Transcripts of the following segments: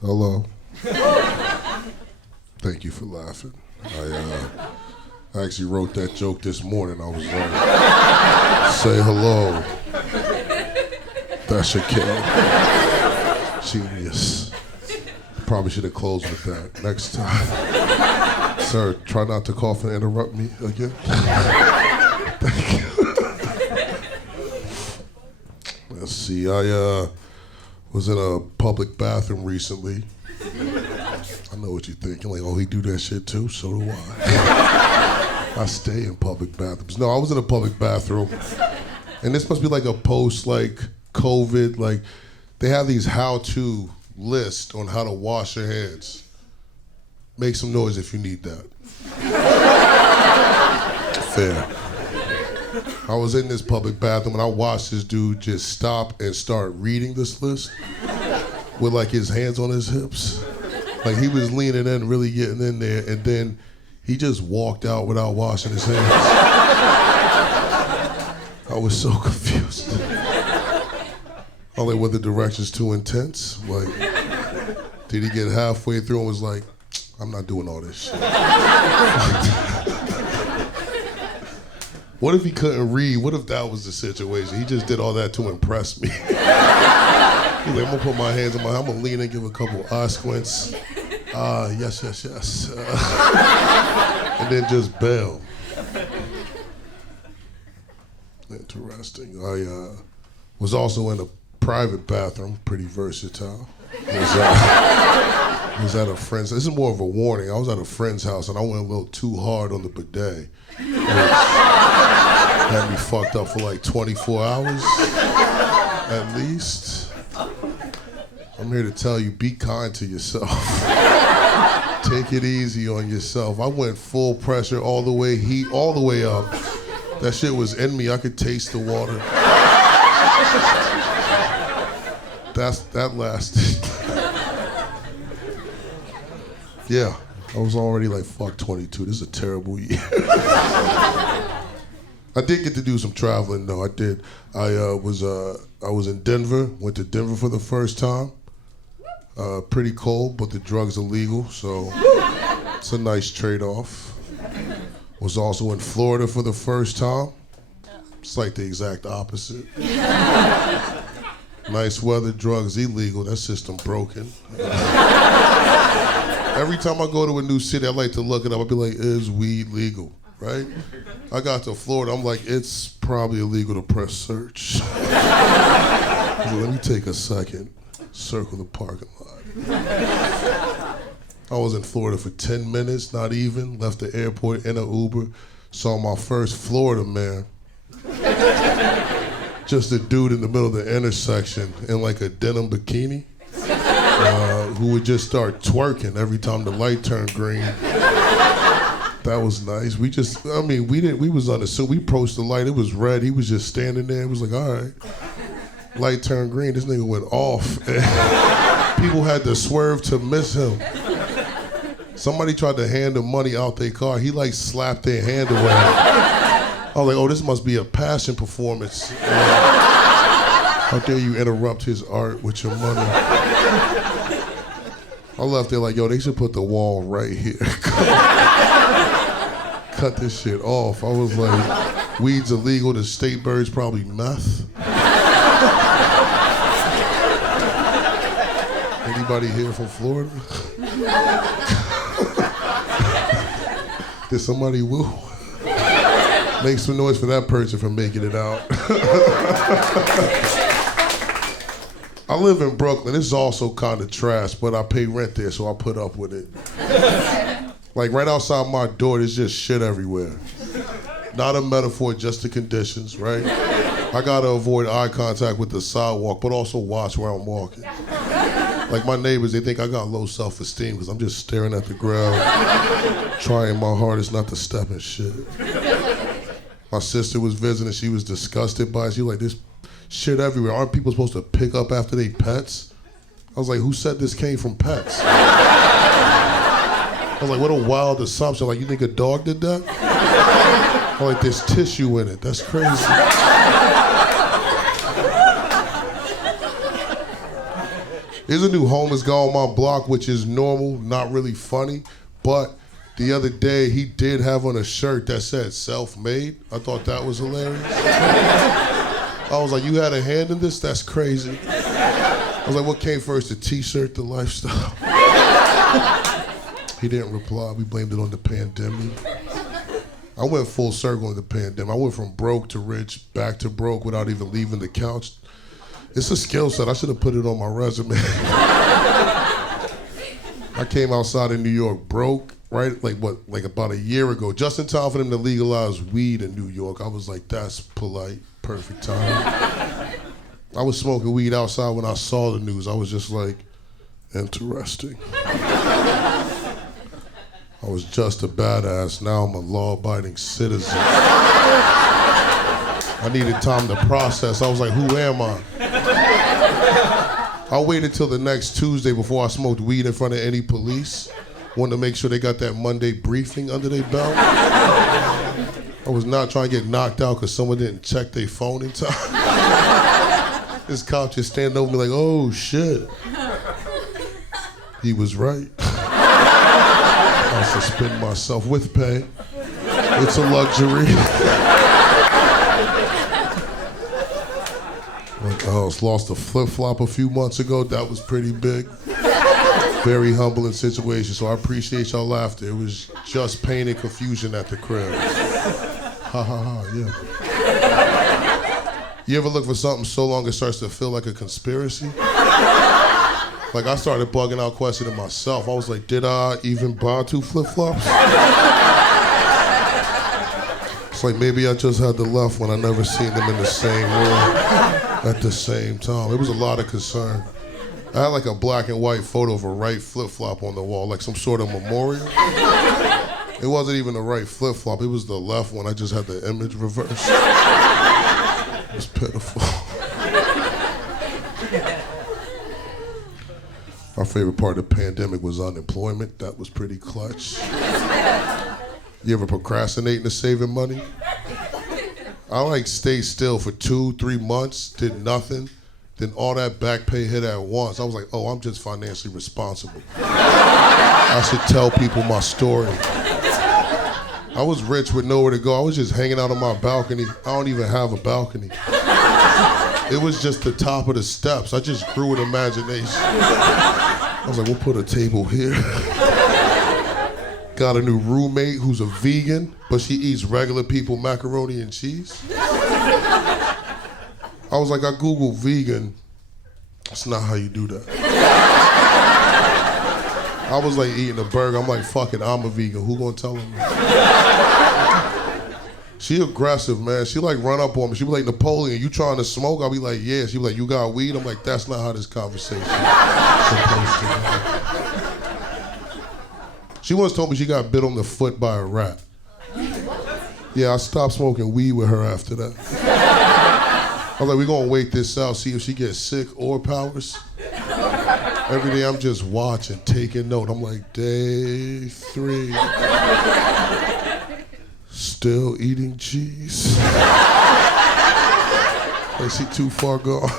Hello. Thank you for laughing. I actually wrote that joke this morning. I was like, say hello. That's your kid. Genius. Probably should have closed with that next time. Sir, try not to cough and interrupt me again. Thank you. Let's see, I was in a public bathroom recently. I know what you're thinking, like, oh, he do that shit too? So do I. I stay in public bathrooms. No, I was in a public bathroom, and this must be like a post, like, COVID, like, they have these how-to lists on how to wash your hands. Make some noise if you need that. Fair. I was in this public bathroom and I watched this dude just stop and start reading this list with like his hands on his hips. Like he was leaning in, really getting in there, and then he just walked out without washing his hands. I was so confused. I'm like, were the directions too intense? Like, did he get halfway through and was like, I'm not doing all this shit. What if he couldn't read? What if that was the situation? He just did all that to impress me. He's like, I'm gonna put my hands on I'm gonna lean and give a couple eye squints. Yes. And then just bail. Interesting. I was also in a private bathroom, pretty versatile. Was at a friend's. This is more of a warning. I was at a friend's house and I went a little too hard on the bidet, which had me fucked up for like 24 hours at least. I'm here to tell you, be kind to yourself. Take it easy on yourself. I went full pressure all the way, heat all the way up. That shit was in me. I could taste the water. That lasted. Yeah, I was already like, fuck 22, this is a terrible year. I did get to do some traveling though, I did. I was in Denver, went to Denver for the first time. Pretty cold, but the drugs are legal, so it's a nice trade-off. Was also in Florida for the first time. It's like the exact opposite. Nice weather, drugs illegal, that system broken. Every time I go to a new city, I like to look it up. I'll be like, is weed legal, right? I got to Florida, I'm like, it's probably illegal to press search. So let me take a second, circle the parking lot. I was in Florida for 10 minutes, not even, left the airport in an Uber, saw my first Florida man. Just a dude in the middle of the intersection in like a denim bikini. Who would just start twerking every time the light turned green. That was nice. We was unassuming. We approached the light, it was red. He was just standing there. It was like, all right. Light turned green, this nigga went off. And people had to swerve to miss him. Somebody tried to hand him money out their car. He like slapped their hand away. I was like, oh, this must be a passion performance. How dare you interrupt his art with your money? I left there like, yo, they should put the wall right here. Cut this shit off. I was like, weed's illegal, the state bird's probably meth. Anybody here from Florida? Did somebody woo? Make some noise for that person for making it out. I live in Brooklyn. This is also kind of trash, but I pay rent there, so I put up with it. Like right outside my door, there's just shit everywhere. Not a metaphor, just the conditions, right? I gotta avoid eye contact with the sidewalk, but also watch where I'm walking. Like my neighbors, they think I got low self-esteem because I'm just staring at the ground, trying my hardest not to step in shit. My sister was visiting, she was disgusted by it. She was like, this shit everywhere. Aren't people supposed to pick up after they pets? I was like, who said this came from pets? I was like, what a wild assumption. Like, you think a dog did that? I'm like, there's tissue in it. That's crazy. There's a new homeless guy on my block, which is normal, not really funny, but the other day he did have on a shirt that said self-made. I thought that was hilarious. I was like, you had a hand in this? That's crazy. I was like, what came first, the t-shirt, the lifestyle? He didn't reply. We blamed it on the pandemic. I went full circle in the pandemic. I went from broke to rich, back to broke without even leaving the couch. It's a skill set. I should have put it on my resume. I came outside in New York broke, right? Like about a year ago, just in time for them to legalize weed in New York. I was like, that's polite, perfect time. I was smoking weed outside when I saw the news. I was just like, interesting. I was just a badass. Now I'm a law-abiding citizen. I needed time to process. I was like, who am I? I waited till the next Tuesday before I smoked weed in front of any police. Wanted to make sure they got that Monday briefing under their belt. I was not trying to get knocked out because someone didn't check their phone in time. This cop just standing over me like, oh shit. He was right. I suspend myself with pay. It's a luxury. I lost a flip-flop a few months ago. That was pretty big. Very humbling situation, so I appreciate y'all laughter. It was just pain and confusion at the crib. Ha ha ha, yeah. You ever look for something so long it starts to feel like a conspiracy? Like I started bugging out questioning myself. I was like, did I even buy 2 flip-flops? It's like maybe I just had the left one. I never seen them in the same room at the same time. It was a lot of concern. I had like a black and white photo of a right flip-flop on the wall, like some sort of memorial. It wasn't even the right flip-flop, it was the left one. I just had the image reversed. It was pitiful. Our favorite part of the pandemic was unemployment. That was pretty clutch. You ever procrastinate into saving money? I like stayed still for 2-3 months, did nothing. Then all that back pay hit at once. I was like, oh, I'm just financially responsible. I should tell people my story. I was rich with nowhere to go. I was just hanging out on my balcony. I don't even have a balcony. It was just the top of the steps. I just grew with imagination. I was like, we'll put a table here. Got a new roommate who's a vegan, but she eats regular people macaroni and cheese. I was like, I Googled vegan. That's not how you do that. I was like eating a burger. I'm like, fuck it, I'm a vegan. Who gonna tell him? She aggressive, man. She like run up on me. She be like, Napoleon, you trying to smoke? I'll be like, yeah. She be like, you got weed? I'm like, that's not how this conversation is supposed to go. She once told me she got bit on the foot by a rat. Yeah, I stopped smoking weed with her after that. I was like, we're gonna wait this out, see if she gets sick or powers. Every day I'm just watching, taking note. I'm like, day 3. Still eating cheese. Is she too far gone?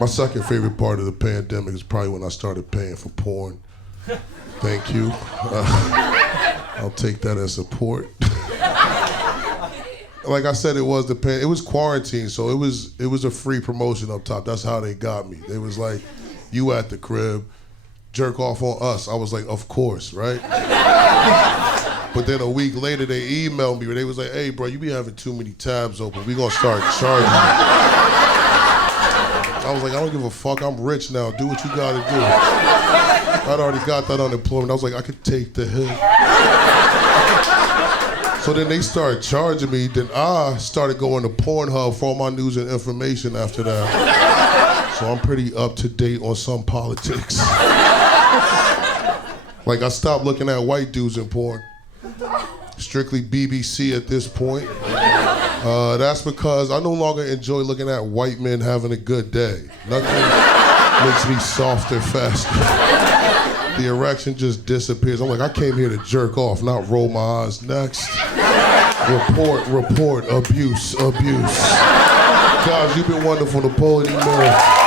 My second favorite part of the pandemic is probably when I started paying for porn. Thank you. I'll take that as support. Like I said, it was quarantine, so it was a free promotion up top. That's how they got me. They was like, you at the crib, jerk off on us. I was like, of course, right? But then a week later, they emailed me. They was like, hey, bro, you be having too many tabs open. We gonna start charging you. I was like, I don't give a fuck. I'm rich now. Do what you gotta do. I'd already got that unemployment. I was like, I could take the hit. So then they started charging me. Then I started going to Pornhub for all my news and information after that. So I'm pretty up to date on some politics. Like I stopped looking at white dudes in porn. Strictly BBC at this point. That's because I no longer enjoy looking at white men having a good day. Nothing makes me softer faster. The erection just disappears. I'm like, I came here to jerk off, not roll my eyes. Next. Report, abuse. Gosh, you've been wonderful, Napoleon Emill.